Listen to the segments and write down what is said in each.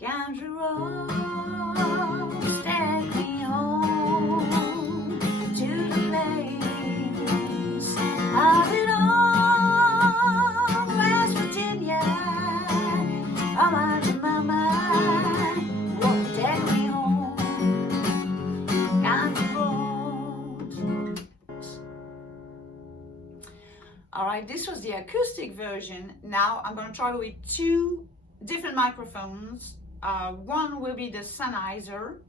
Country roads take me home to the place I belong, West Virginia. Oh, my mind won't take me home. Country roads. All right, this was the acoustic version. Now I'm going to try with two different microphones. One will be the Sennheiser,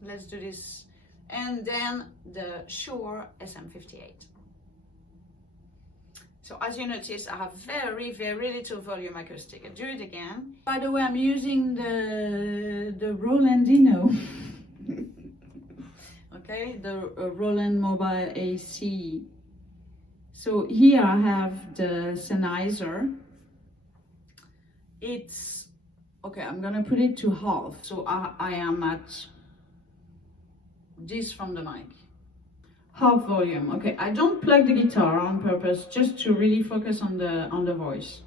let's do this, and then the Shure sm58. So as you notice, I have very little volume acoustic. I'll do it again. By the way, I'm using the Roland okay, the Roland Mobile AC. So here I have the Sennheiser. It's okay, I'm gonna put it to half. So I am at this from the mic. Half volume. Okay, I don't plug the guitar on purpose, just to really focus on the voice.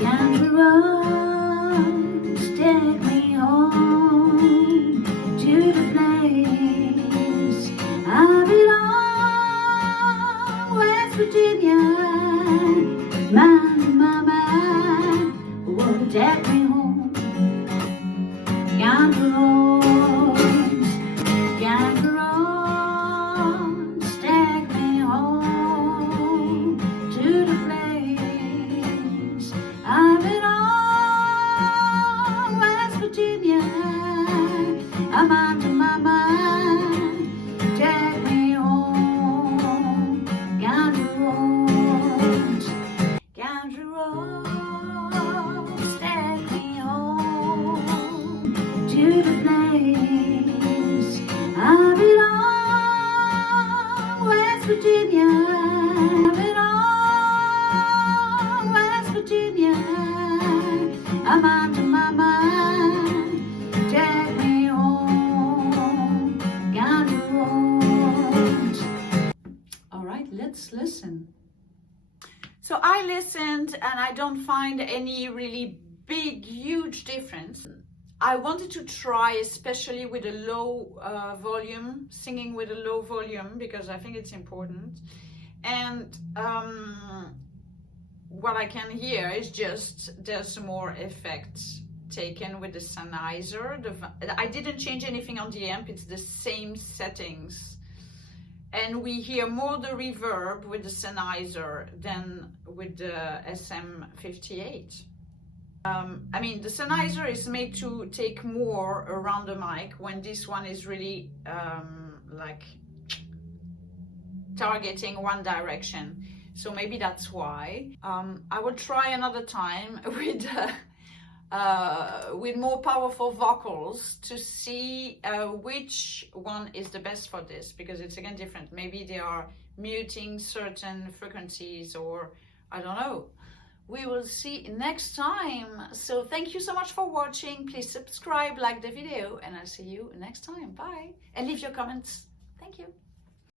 Country roads take me home to the place I belong, West Virginia. My mind won't take me home. Country roads take me home to the place I belong, West Virginia. I'm onto my mind, take me home. Country roads take me home to the place I belong, West Virginia. I belong, West Virginia. I'm onto my mind, take me home. Country roads. All right, let's listen. So I listened and I don't find any really big, huge difference. I wanted to try, especially with a low volume, singing with a low volume, because I think it's important. And what I can hear is just there's more effects taken with the Sennheiser. I didn't change anything on the amp, it's the same settings. And we hear more the reverb with the Sennheiser than with the sm58. I mean, the Sennheiser is made to take more around the mic, when this one is really like targeting one direction. So maybe that's why. I will try another time with more powerful vocals to see which one is the best for this, because it's again different. Maybe they are muting certain frequencies, or I don't know. We will see next time. So thank you so much for watching. Please subscribe, like the video, and I'll see you next time. Bye. And leave your comments. Thank you.